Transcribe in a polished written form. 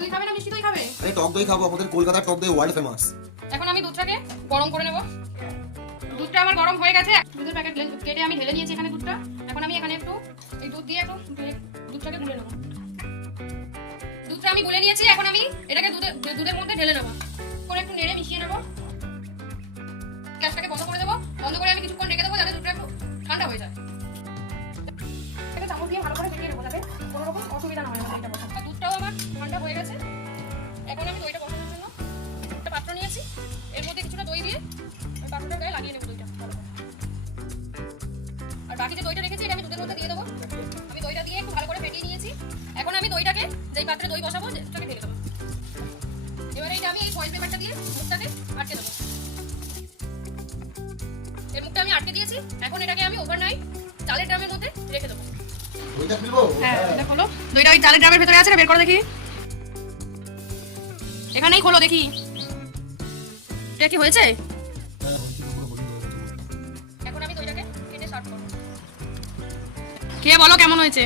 দই খাবে না মিষ্টি দই খাবে? আরে টক দই খাবো, আমাদের কলকাতার টক দই ওয়ার্ল্ড ফেমাস। এখন আমি দুধটাকে গরম করে নেব। দুধটা আমার গরম হয়ে গেছে, দুধের প্যাকেট কেটে আমি ঢেলে নিয়েছি এখানে দুধটা। এখন আমি এখানে একটু এই দুধ দিয়ে একটু দুধটাকে গুলে নেব। দুধটা আমি গুলে নিয়েছি, এখন আমি এটাকে দুধের মধ্যে ঢেলে নেব। করে একটু নেড়ে মিশিয়ে নেব। গ্যাসটাকে বন্ধ করে দেবো, বন্ধ করে আমি কিছুক্ষণ রেখে দেবো যাতে দুধটা একটু ঠান্ডা হয়ে যায়। এটাকে চামচ দিয়ে ভালো করে ফেটিয়ে নেবো যাতে কোনো রকম অসুবিধা না হয় দইটা বসাতে। আর দুধটাও আমার ঠান্ডা হয়ে গেছে। এখন আমি দইটা বসানোর জন্য একটা পাত্র নিয়েছি, এর মধ্যে কিছুটা দই দিয়ে ওই পাত্রটার গায়ে লাগিয়ে নেবো দইটা ভালো করে। আর বাকি যে দইটা রেখেছি এটা আমি দুধের মধ্যে দিয়ে দেবো। আমি দইটা দিয়ে একটু ভালো করে ফেটিয়ে নিয়েছি। এখন আমি দইটাকে যেই পাত্রে দই বসাবো সেটাকে ঢেলে দেবো। এবারে এইটা আমি এই ফয়েল পেপারটা দিয়ে মুখটাকে আটকে দেবো। এর মুখটা আমি আটকে দিয়েছি। এখন এটাকে আমি ওভারনাইট চালের ড্রামের মধ্যে রেখে দেবো। দইটা খুলবো? হ্যাঁ এটা খোলো। দইটা ওই চালের ড্রামের ভেতরে আছে না, বের করো দেখি। এখানেই খোলো দেখি এটা কি হয়েছে। এখন আমি দইটাকে কেটে সার্ভ করব। খেয়ে বলো কেমন হয়েছে।